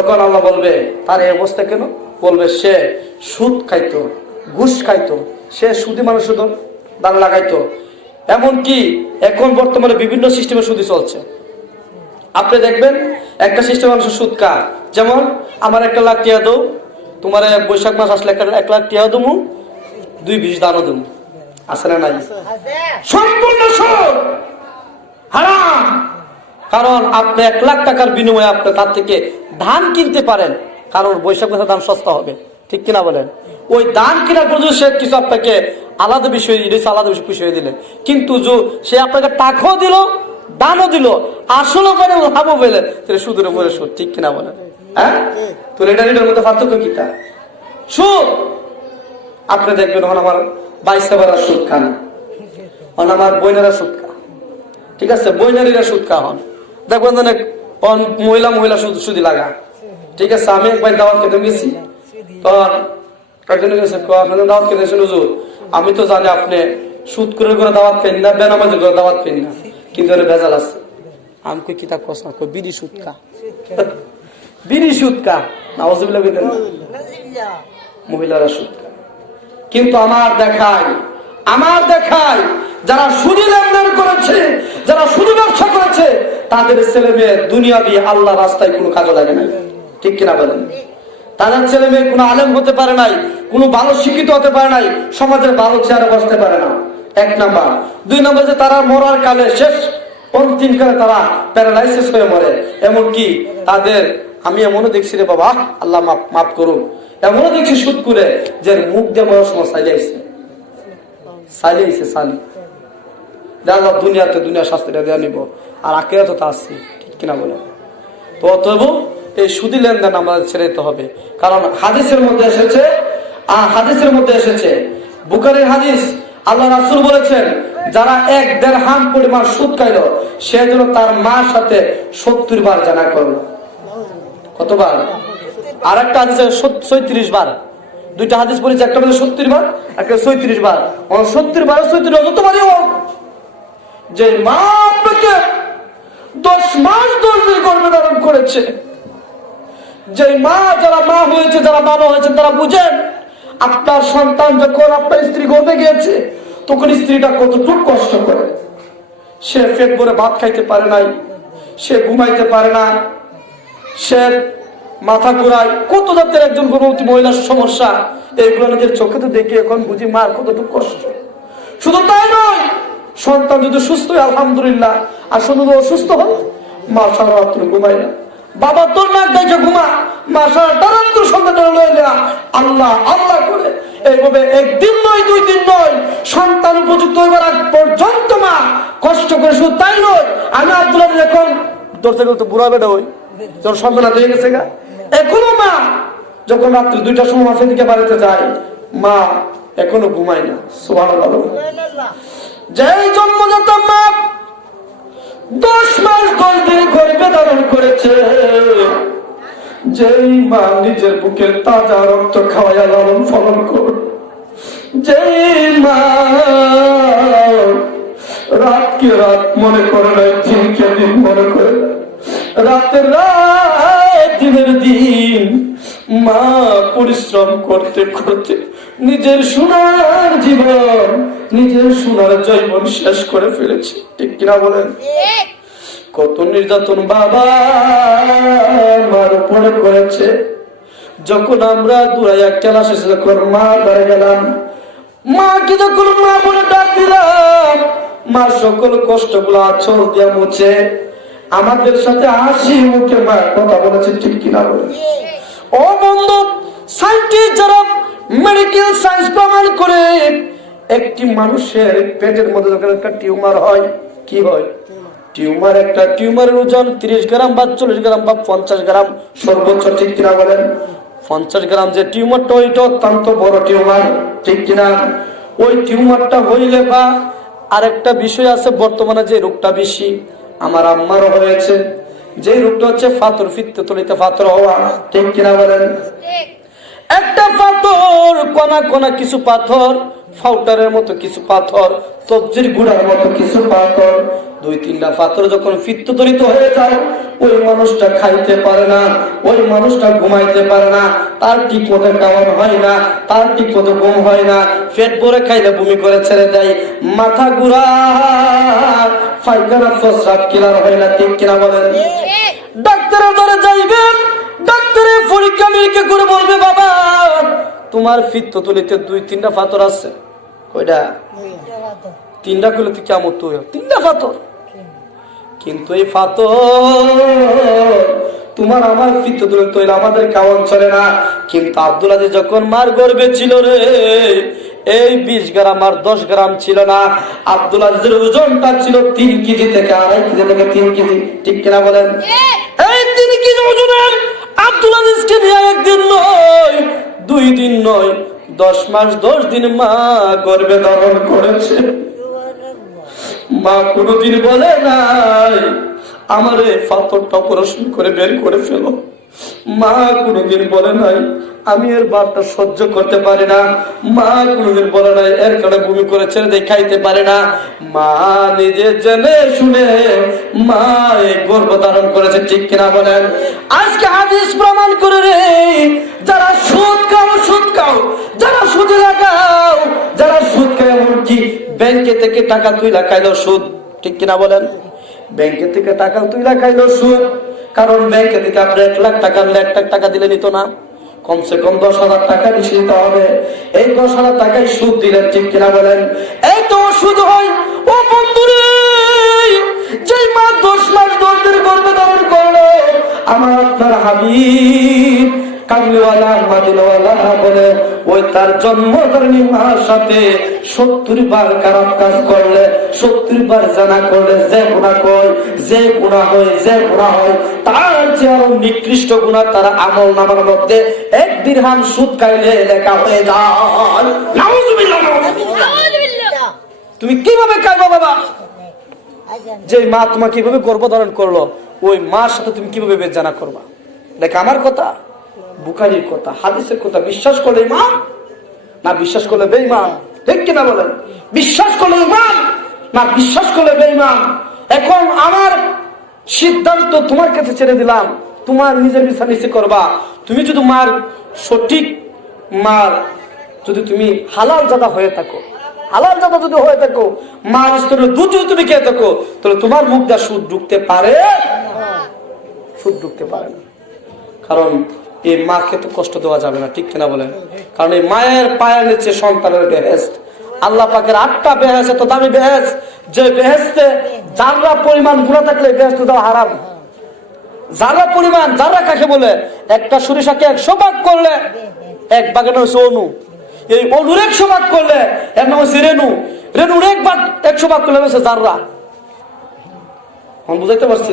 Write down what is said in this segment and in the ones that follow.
তখন আল্লাহ বলবে তার এই অবস্থা কেন? বলবে সে সুদ খাইতো, ঘুষ খাইতো, সে সুদী মানুষের দান লাগাইতো। এমনকি এখন বর্তমানে বিভিন্ন সিস্টেমে সুদী চলছে। আপনি দেখবেন একটা সিস্টেম মানুষের সুদ কা, যেমন আমার 1 লাখ টাকা দাও, তোমার বৈশাখ মাস আসলে 1 লাখ টাকা দেবো, 2 দানও দেবো, আছে না নাই? সম্পূর্ণ সুদ, হারাম। কারণ আপনি 1 লাখ টাকার বিনিময়ে আপনি তার থেকে ধান কিনতে পারেন, কারণ বৈশাখ মাসে ধান সস্তা হবে, ঠিক কিনা বলেন? ওই ধান কেনার পর সে কিছু আপনাকে আলাদা বিষয় খুশি হয়ে দিলেন, কিন্তু সে আপনাকে টাকাও দিল, দানও দিল, আসলে পেলে লাভও পেলেন, তাহলে সুদের উপরে সুদ, ঠিক কিনা বলেন? হ্যাঁ, তো এটার মধ্যে পার্থক্য কি? তা সুদ আপনি দেখবেন আমার বাইসাবারা সুদ খান, আমার বইনারা সুদ খা, ঠিক আছে? বইনারীরা সুদ খা হন, দেখবেন মহিলা সুদি লাগা, ঠিক আছে? আমি একবার দাওয়াত খেতে গেছি, তখন একজন গেছে, আপনাদের দাওয়াত খেতে এসেছেন হুজুর, আমি তো জানি আপনি সুদ করে দাওয়াত খেন না, বেনামাজি করে দাওয়াত খেন না, কিন্তু ভেজাল আছে। আমি কই কিতাব কস না, কই বিড়ি সুদ খা, বিড়ি সুদ খা, নাউজুবিল্লাহ কইতেন না, মহিলারা সুদ খা। কিন্তু আমার দেখায় যারা সুদী লেনদেন করেছে, যারা সুদী ব্যবসা করেছে, তাদের ছেলে মেয়ে দুনিয়াবি আল্লাহ রাস্তায় কোনো কাজে লাগে নাই, ঠিক কিনা বলেন? তাদের ছেলে মেয়ে কোনো আলেম হতে পারে নাই, কোনো ভালো শিক্ষিত হতে পারে নাই, সমাজের ভালো চেয়ারে বসতে পারে না, 1 নাম্বার। 2 নাম্বার যে তারা মরার কালে শেষ অন্তিম কালে তারা প্যারালাইসিস হয়ে মরে। এমনকি তাদের আমি এমনও দেখছি রে বাবা, আল্লাহ মাফ করুন, এমনও দেখছি সুদ করে যে মুখ দিয়ে মরার সময় সাইলাইছে আল্লাহ দুনিয়ার শাস্তিটা দেওয়া নিব, আর আখিরাতে তো আসছে, ঠিক কিনা বলে? তো অতএব এই সুদী লেনদেন আমাদের ছেড়ে দিতে হবে। কারণ হাদিসের মধ্যে এসেছে বুখারীর হাদিস, আল্লাহ রাসূল বলেছেন যারা 1 দিরহাম পরিমাণ সুদ খাইল, সে যেন তার মার সাথে 70 বার জানা করলো। কতবার? আর একটা হাদিসে 36 বার। 2টা হাদিস বলেছে, একটা বলে 70 বার, একটা 36 বার। 70 বার 36 যতবারই হোক, যে মা আপনাকে 10 মাস 10 দিন গর্ভে ধারণ করেছে, যে মা, যারা মা হয়েছে, যারা বাবা হয়েছে, তারা বুঝেন আপনার সন্তান যখন আপনার স্ত্রী গর্ভে গিয়েছে তখন স্ত্রীটা কতটুকু কষ্ট করে। সে পেট ভরে ভাত খাইতে পারে নাই, সে ঘুমাইতে পারে না, সে মাথা ঘুরায়, কত জাতের একজন গর্ভবতী মহিলার সমস্যা, এইগুলো নিজের চোখে তো দেখে এখন বুঝি মার কতটুকু কষ্ট। শুধু তাই নয়, সন্তান যদি সুস্থ হয় আলহামদুলিল্লাহ, আর শুধু অসুস্থ হয় মা সারা রাত্রে ঘুমায় না, বাবা তোর নাক দেখে ঘুমা, মা সারা রাত্র সন্তান আল্লাহ আল্লাহ করে। এইভাবে 1 দিন নয় 2 দিন নয়, সন্তান উপযুক্ত হইবার আগ পর্যন্ত মা কষ্ট করে। শুধু তাই নয়, আমি আব্দুল্লাহ এখন দরজা তো বুড়া বেটা হই, যখন সন্তান হয়ে গেছে গা, এখনো মা যখন রাত্রি 2টার সময় মাসের দিকে বাড়িতে যায়, মা এখনো ঘুমায় না। সুবহানাল্লাহ। যেই জন্মদাত মা 10 মাস 10 দিন গর্ভে ধারণ করেছে, যেই মা নিজের বুকের তাজা রক্ত খাওয়াইয়া লালন পালন করে, যেই মা রাতকে রাত মনে করে নাই, দিনকে দিন মনে করে, রাতের রাত দিনের দিন মা পরিশ্রম করতে করতে নিজের সোনার জীবন, নিজের সোনার জৈবন শেষ করে ফেলেছে, ঠিক কিনা বলেন? কত নির্যাতন বাবা মার উপরে করেছে। যখন আমরা দূরাই একটা লাশ এসে যখন মা দাঁড়িয়ে গেলাম, মাকে যখন মা বলে ডাক দিলাম, মা সকল কষ্টগুলো আঁচল দিয়ে মুছে আমাদের সাথে হাসি মুখে মা কথা বলেছে, ঠিক কিনা বলে? ও বন্ধু, সায়েন্টিস্ট যারা মেডিকেল সায়েন্স প্রমাণ করে একটি মানুষের পেটের মধ্যে যখন একটা টিউমার হয়, কি হয়? টিউমার, একটা টিউমারের ওজন 30 গ্রাম বা 40 গ্রাম বা 50 গ্রাম সর্বোচ্চ, ঠিক কিনা বলেন? 50 গ্রাম যে টিউমারটা, ওইটা অত্যন্ত বড় টিউমার, ঠিক কিনা? ওই টিউমারটা হইলে বা আরেকটা বিষয় আছে, বর্তমানে যে রোগটা বেশি আমার আম্মারও হয়েছে, যে রোগটা হচ্ছে ফাতর, পিত্তথলিতে ফাতর হওয়া, ঠিক কিনা বলেন? একটা পাথর, কণা কণা কিছু পাথর ফাউটারের মতো কিছু পাথর, সবজির গুঁড়ার মতো কিছু পাথর, 2-3টা পাথর যখন পিত্তদরিত হয়ে যায়, ওই মানুষটা খাইতে পারে না, ওই মানুষটা ঘুমাইতে পারে না, তার ঠিক মতো খাওয়ানো হয় না, তার ঠিক মতো ঘুম হয় না, পেট ভরে খাইলে বমি করে ছেড়ে দেয়, মাথা ঘুরা, পায়খানা প্রস্রাব ক্লিয়ার হয় না, ঠিক কিনা বলেন? ডাক্তারের ধরে যাইবেন, ডাক্তারের পরীক্ষা নিরীক্ষা করে বলবে, বাবা তোমার পিত্তথলিতে 2-3টা পাথর আছে। কয়টা? 3টা করলে তুই কেমন? তুই 3টা পাথর, কিন্তু এই পাথর তোমার আমার পিত্তথলি তৈরি, আমাদের খাওয়ান চলে না। কিন্তু আব্দুল আজিজ যখন মার গর্ভে ছিল রে, এই 20 গ্রাম আর 10 গ্রাম ছিল না, আব্দুল আজিজের ওজনটা ছিল 3 কেজি থেকে 2.5 কেজি থেকে 3 কেজি, ঠিক কিনা বলেন? এই 3 কেজি ওজনের আব্দুল আজিজকে নিয়ে একদিন নয়, 2 দিন নয়, 10 মাস 10 দিন মা গর্ভে ধারণ করেছে। মা কোনদিন বলে নাই আমার এই পাথরটা অপারেশন করে বের করে ফেলো। মা কোনদিন বলে নাই আমি এর বারটা সহ্য করতে পারি না। মা কোনদিন বলে নাই এর কারণে বমি করে ছেড়ে দিয়ে খাইতে পারে না। মা নিজে জেনে শুনে মা এই গর্ভ ধারণ করেছে, ঠিক কিনা বলেন? আজকে হাদিস প্রমাণ করে রে, যারা সুদ খাও, যারা সুদে লাগাও, যারা সুদ খায়, এমনকি ব্যাংকে থেকে টাকা তুইলা খাইলো সুদ, ঠিক কিনা বলেন? ব্যাংকে থেকে টাকা তুইলা খাইলো সুদ, কারণ ব্যাংকে থেকে আপনার 1 লাখ টাকা 1 লাখ টাকা দিলে নিত না, কমসে কম 10,000 টাকা বেশি দিতে হবে। এই 10,000 টাকায় সুদ দিলেন, ঠিক কিনা বলেন? এই তো সুদ হয়। ও বন্ধুরে, যেই মা 10 মাস 10 দিন গর্ভে ধারণ করলো, আমার আপনার হাবিব কামলিওয়ালা মাদিনাওয়ালা বলে, ওই তার জন্মধারণী মার সাথে 70 বার খারাপ কাজ করলে, 70 বার জানা করলে, যে গুনাহ হয়, যে গুনাহ হয়, তার চেয়ে আরো নিকৃষ্ট গুনাহ তার আমল নামার মধ্যে 1 দিরহাম সুদ খাইলে লেখা হয়ে যায়। নাউজুবিল্লাহ। তুমি কিভাবে খাইবা বাবা? যে মা তোমাকে কিভাবে গর্ভধারণ করলো, ওই মার সাথে তুমি কিভাবে বেজানা করবা? দেখ, আমার কথা, বুখারীর কথা, হাদিসের কথা বিশ্বাস করলে ঈমান, না বিশ্বাস করলে বেঈমান, ঠিক কিনা বলেন? বিশ্বাস করলে ঈমান, না বিশ্বাস করলে বেঈমান। এখন আমার সিদ্ধান্ত তোমার কাছে ছেড়ে দিলাম, তোমার নিজের বিচার নিজে করবা। তুমি যদি মার সঠিক মার, যদি তুমি হালাল জাদা হয়ে থাকো, হালাল জাদা যদি হয়ে থাকো, মার স্তরের দুধ যদি তুমি খেয়ে থাকো, তাহলে তোমার মুখ দিয়ে সুদ ঢুকতে পারে, সুদ ঢুকতে পারে না। কারণ এই মাকে তো কষ্ট দেওয়া যাবে না, ঠিক কিনা বলেন? কারণ এই মায়ের পায়ের নিচে সন্তানের বেহেশত, আল্লাহ পাকের 8টা বেহেশত, এত দামি বেহেশত, যে বেহেশতে যারা পরিমাণ গুনাহ থাকলে বেহেশতে দেওয়া হারাম। যারা পরিমাণ, যারা কাকে বলে, একটা সরিষাকে 100 ভাগ করলে 1 ভাগের নাম হচ্ছে অনু, এই অনুর 100 ভাগ করলে এর নাম হচ্ছে রেণু, রেণুর 100 ভাগ করলে হচ্ছে যারা। বুঝাইতে পারছি?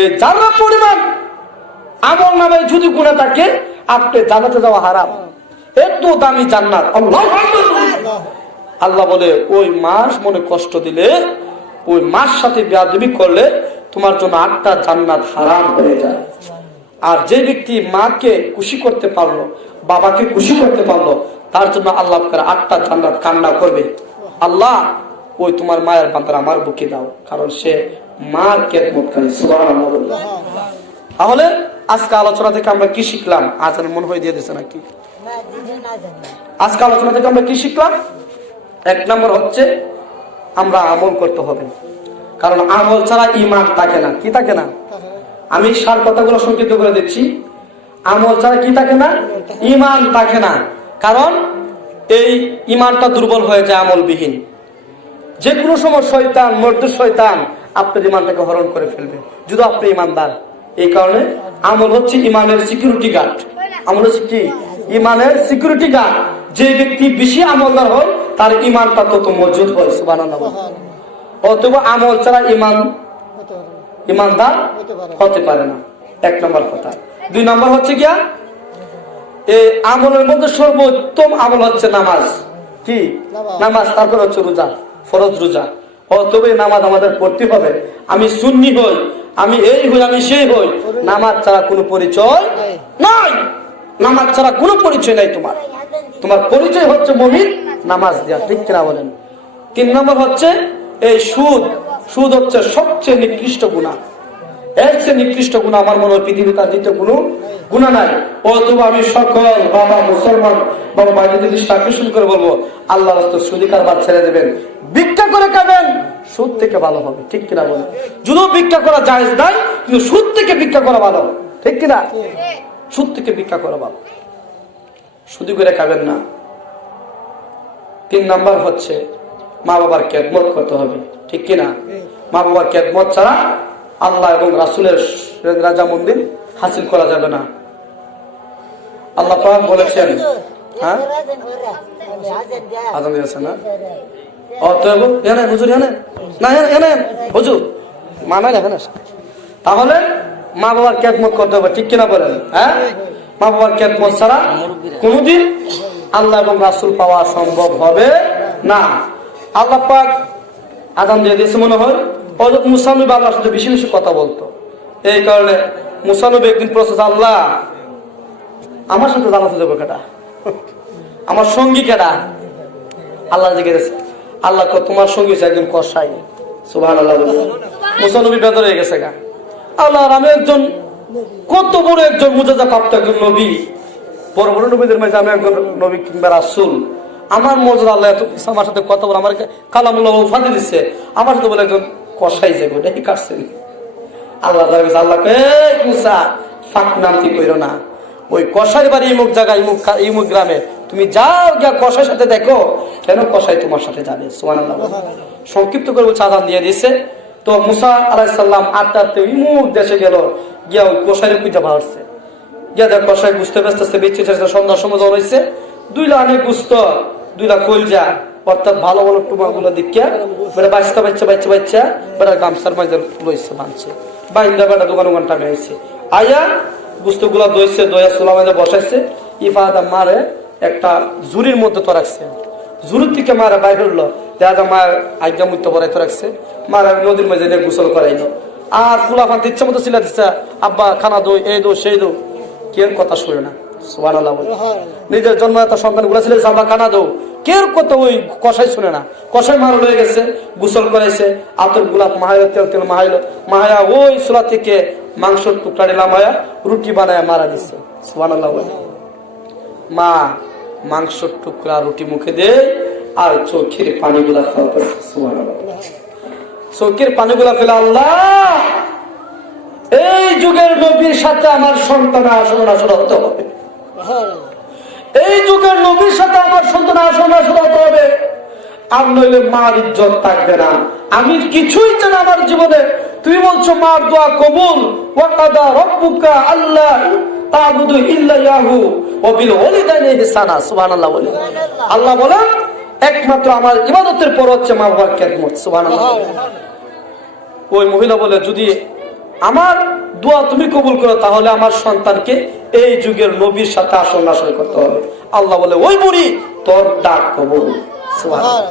এই যারা পরিমাণ আমল নামে যদি গুনাহ থাকে, আপনি জান্নাতে যাওয়া হারাম। এত দামি জান্নাত, আল্লাহ বলে ওই মাস মনে কষ্ট দিলে, ওই মাস সাথে বেয়াদবি করলে তোমার জন্য 8টা জান্নাত হারাম হয়ে যায়। আর যে ব্যক্তি মাকে খুশি করতে পারলো, বাবাকে খুশি করতে পারলো, তার জন্য আল্লাহ 8টা জান্নাত কান্না করবে, আল্লাহ ওই তোমার মায়ের বান্দার আমার বুকে দাও, কারণ সে মার খেদমত করে। সুবহানাল্লাহ। তাহলে আজকে আলোচনা থেকে আমরা কি শিখলাম? আজান মনে হয়ে দিয়ে দিচ্ছে নাকি? আজকে আলোচনা থেকে আমরা কি শিখলাম? 1 নম্বর হচ্ছে আমরা আমল করতে হবে, কারণ আমল ছাড়া ঈমান থাকে না। কি থাকে না? আমি সার কথাগুলো সংক্ষিপ্ত করে দিচ্ছি। আমল ছাড়া কি থাকে না? ঈমান থাকে না। কারণ এই ঈমানটা দুর্বল হয়ে যায় আমলবিহীন। যে কোনো সময় শয়তান, মর্দুর শয়তান আপনার ঈমানটাকে হরণ করে ফেলবে যদি আপনি ঈমানদার। এই কারণে আমল হচ্ছে ঈমানের সিকিউরিটি গার্ড। আমল হচ্ছে কি? ঈমানের সিকিউরিটি গার্ড। যে ব্যক্তি বেশি আমলদার হয়, তার ঈমানটা তত মজবুত হয়। সুবহানাল্লাহ। অতএব আমল ছাড়া ঈমানদার হতে পারে না, 1 নম্বর কথা। 2 নম্বর হচ্ছে গিয়া, এই আমলের মধ্যে সর্বোত্তম আমল হচ্ছে নামাজ। কি? নামাজ। তারপর হচ্ছে রোজা, ফরজ রোজা। অতএব নামাজ আমাদের পড়তে হবে। আমি সুন্নি হই, আমি এই হই, আমি সেই হই, নামাজ ছাড়া কোনো পরিচয় নাই। নামাজ ছাড়া কোনো পরিচয় নাই তোমার। তোমার পরিচয় হচ্ছে মুমিন, নামাজ দেওয়া, ঠিক কিনা বলেন? 3 নম্বর হচ্ছে এই সুদ। সুদ হচ্ছে সবচেয়ে নিকৃষ্ট গুনাহ। এর চেয়ে নিকৃষ্ট গুনাহ আমার মনে হয় পৃথিবীতে দ্বিতীয় কোনো গুনাহ নাই। অথবা আমি সকল বাবা মুসলমান বাবা ভাইদের দৃষ্টি আকর্ষণ করে বলবো, আল্লাহ রাস্তায় সুদি কারবার ছেড়ে দেবেন, ভিক্ষা করে খাবেন, সুদ থেকে ভালো হবে, ঠিক কিনা বলেন? যদিও ভিক্ষা করা জায়েজ নাই, কিন্তু সুদ থেকে ভিক্ষা করা ভালো, ঠিক কিনা? সুদ থেকে ভিক্ষা করা ভালো, সুদি করে খাবেন না। 3 নাম্বার হচ্ছে মা বাবার খেদমত করতে হবে, ঠিক কিনা? মা বাবার খেদমত ছাড়া আল্লাহ এবং রাসূলের রাজামন্দির হাসিল করা যাবে না। আল্লাহ পাক বলেছেন, হ্যাঁ আজান দিয়েছে না? অতএব এনে হুজুর এনে না এনে হুজুর মানা দেখেন। তাহলে মা বাবার খেদমত করতে হবে, ঠিক কিনা বলেন? হ্যাঁ, মা বাবার খেদমত ছাড়া কোনদিন আল্লাহ এবং রাসূল পাওয়া সম্ভব হবে না। আল্লাহ পাক আজান দিয়ে দিয়েছে মনে হয়। হযরত মুসা নবী আল্লাহর সাথে বেশি বেশি কথা বলতো, এই কারণে মুসা নবী একদিন প্রশ্ন, আল্লাহ আমার সাথে জানাতে যাবো কেডা, আমার সঙ্গী কেডা? আল্লাহ জিজ্ঞেস, আল্লাহ তোমার সঙ্গী একজন কসাই। সুবহানাল্লাহ। মুসা নবী বেদর হয়ে গেছে গা, আল্লাহ আমি একজন কত বড় একজন মুজিজা প্রাপ্ত একজন নবী, বড় বড় নবীদের মাঝে আমি একজন নবী কিংবা রাসূল, আমার মর্যাদা আল্লাহ এত কিছু আমার সাথে কথা বলে, আমার কালামুল্লাহ উফাদি দিচ্ছে, আমার সাথে বলে একজন কসাই যাবো, দেখি কাটছেন। আল্লাহ আল্লাহকে মুসা ফাঁক নামতি কইরো না, ওই কসাই বাড়ি ইমুক জায়গায় ইমুক গ্রামে, তুমি যাও গিয়া কসাইয়ের সাথে দেখো, কেন কসাই তোমার সাথে যাবে। সুবহানাল্লাহ। সংক্ষিপ্ত করে আজান দিয়ে দিছে। তো মুসা আলাইহিস সালাম আটটাতে ইমুক দেশে গেল, গিয়া ওই কসাইয়ের পূজা ভাড়ছে, গিয়া দেখ কসাই বুঝতে ব্যস্ত বেঁচে সন্ধ্যার সময় জন হয়েছে 2 লাখ গুস্ত, 2 লাখ কলজা, অর্থাৎ ভালো ভালো টুমাগুলো দেখিয়া বেটা বাচ্চা বাচ্চা বাচ্চা বাচ্চা বেটা গামছার মাঝে লইছে, বাঁধছে, বাইন্দা বেটা দোকান টামে আইছে, আয়া গুস্তগুলা দইছে, দইয়া চুলা মাঝে বসাইছে, ইফাদা মারে একটা জুরির মধ্যে তো রাখছে, জুরির থেকে মারা বাইর হলো, দেখা মায়ের আজ্ঞা মৃত্যু বরাই তো রাখছে, মারা নদীর মাঝে নিয়ে গোসল করাইলো। আর ফুলা ফান ইচ্ছা মতো চিল্লা দিচ্ছে, আব্বা খানা দই, এই দো সেই দো, কেউ কথা শুনে না। সুবহানাল্লাহ। নিজের জন্মদাতা সন্তান গুলা ছিল, আব্বা খানা দো, কেউ কথা ওই কষাই শুনে না। কষাই মারা লয়ে গেছে, গোসল করাইছে, আতর গোলাপ মাহাইলো, তেল তেল মাহাইলো, মাহায়া ওই চুলা থেকে মাংসের টুকরা নিলাম, রুটি বানায় মারা দিচ্ছে। সুবহানাল্লাহ। মা মাংসের টুকরা রুটি মুখে দে আর চোখের পানিগুলা ফেলতে। সুবহানাল্লাহ। চোখের পানিগুলা ফেলে, আল্লাহ এই যুগের নবীর সাথে আমার সন্তান আসন হতে হবে, এই যুগের নবীর সাথে আমার সন্তান আসন হতে হবে, আর নইলে মার ইজ্জত থাকবে না। আমি কিছুই চাই না আমার জীবনে। তুমি বলছো মার দোয়া কবুল, ওয়াকাদা রব্বুকা আল্লাহ তা'বুদু ইল্লা ইয়াহু ওয়া বিল ওয়ালিদাইনি ইহসানা। সুবহানাল্লাহ। বলে আল্লাহ বলেন একমাত্র আমার ইবাদতের পর হচ্ছে মা বাবার খেদমত। সুবহানাল্লাহ। ওই মহিলা বলে, যদি আমার দোয়া তুমি কবুল করো তাহলে আমার সন্তানকে এই যুগের নবীর সাথে আসন করতে হবে। আল্লাহ বলে, ওই বুড়ি তোর ডাক কবুল। সুবহানাল্লাহ।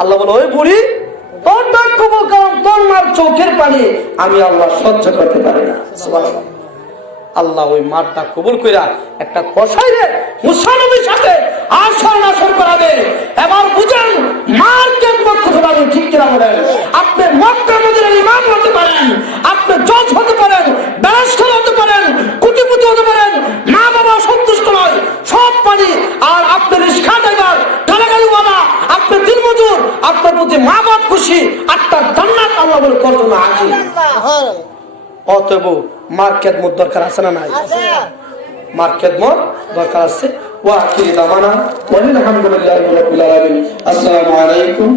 আল্লাহ বলে, ওই বুড়ি তোর ডাক কবুল, কারণ তোর মার চোখের পানি আমি আল্লাহ সহ্য করতে পারি না। সুবহানাল্লাহ। আল্লাহ ওই মার ডাক কবুল কইরা একটা কসাইরে মুসা নবীর সাথে আসর করাবে। এবার বুঝেন মার খেদমত করতে পারেন, ঠিক কিনা বলেন? আপনি মক্কা মদিনার ইমাম হতে পারেন, আপনি জজ হতে পারেন, ব্যারিস্টার হতে পারেন, কোটিপতি হতে পারেন, মা বাবা সন্তুষ্ট নয় সব পারি, আর আপনি রিক্সা ড্রাইভার, গাড়ি আপনি দিনমজুর, আপনার প্রতি মা বাপ খুশি, আপনার জান্নাত আল্লাহ বলে করতো না আছে। অতএব মার খেদমত দরকার আছে না নাই? মার খেদমত দরকার আছে। ওয়া আখিরি দাওয়ানা ওয়া আলহামদুলিল্লাহি রাব্বিল আলামিন। আসসালামু আলাইকুম।